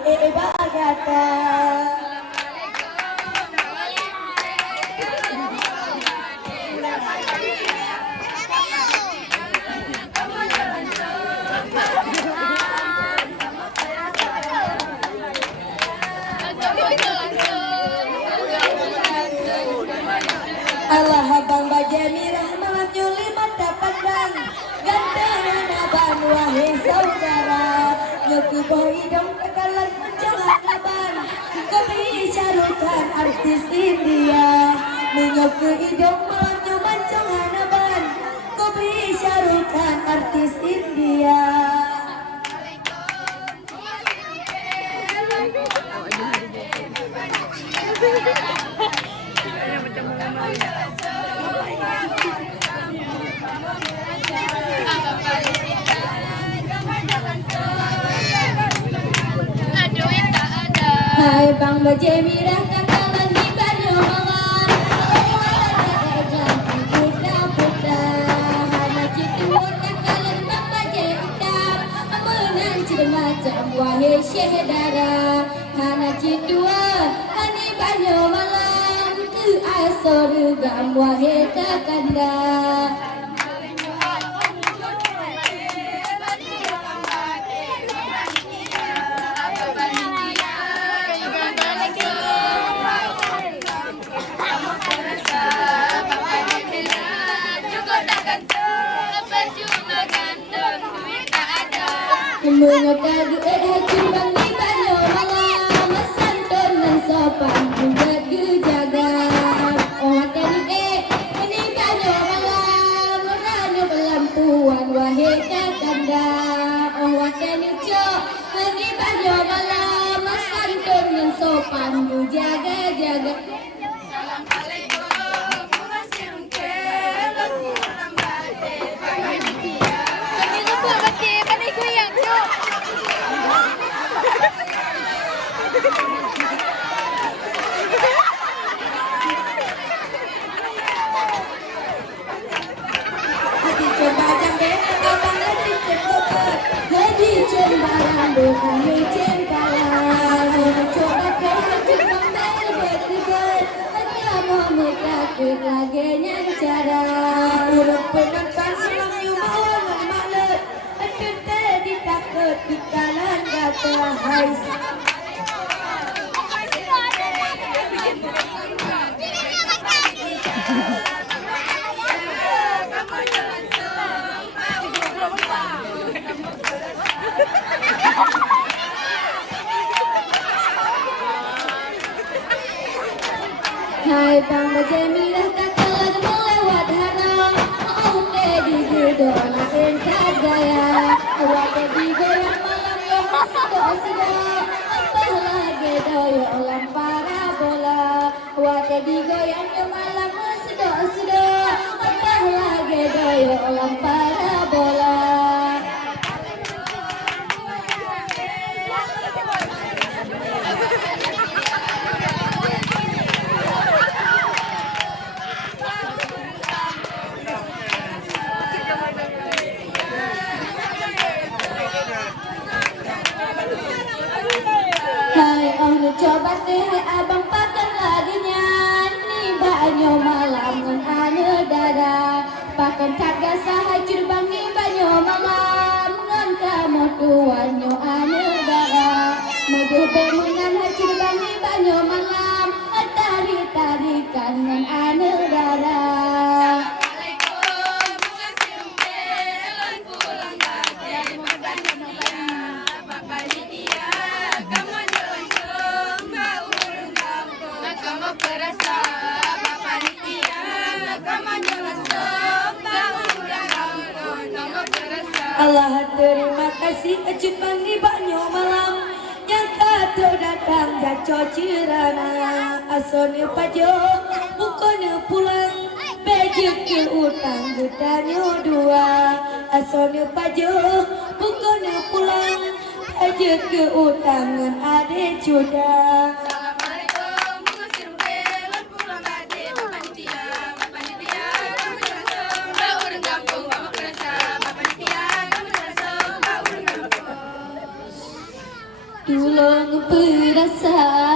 bagata. Allah habang bajamirah malam nyuli mata pandang ganteng aban wahai saudara nyoku bohidong kekalan menjangan aban kopi syarukan artis India menyoku hidung malam nyoman jangan aban kopi syarukan artis India. Hai Bang Bajemirah kakalan di Banyu Mawan putra-putra hana cituun kakalan Bang Bajemirah amunan cida macam wahai syedara hana cituun hani Banyu Mawan tu asor gam wahai kakanda. Mengetahui cuman di Banyu Malam santun dan sopan juga dijaga. Oh tadi ini Banyu Malam ranu pelampuan wahai kakanda. Oh tadi cok ini Banyu Malam santun dan sopan dijaga-jaga. Lagenya cara urut penonton senang yumawan malet aduh ditakut di kanan kata hai. Hai Bang Bajemirah kakalan melewat haram oke digedor entar gaya awake digoyang malam yang sedang apa lagi doyo olam parabola awake digoyang yang malam sedang apa lagi doyo olam parabola. Coba teh abang pakan lagi nyanyi Banyu Malam ngan ane dada pakan kaga sahajur bang di Banyu Malam ngan kamu tuan nyo ane dada moduh bemungan hajur bang di Banyu Malam tari-tarikan ngan ane dada. Allah terima kasih Jepang di Banyu Malam yang kata datang jaco cirana asone pajo bukannya pulang bejek ke utang getanya dua asone pajo bukannya pulang bejek ke utangan ade juda. tulung perasa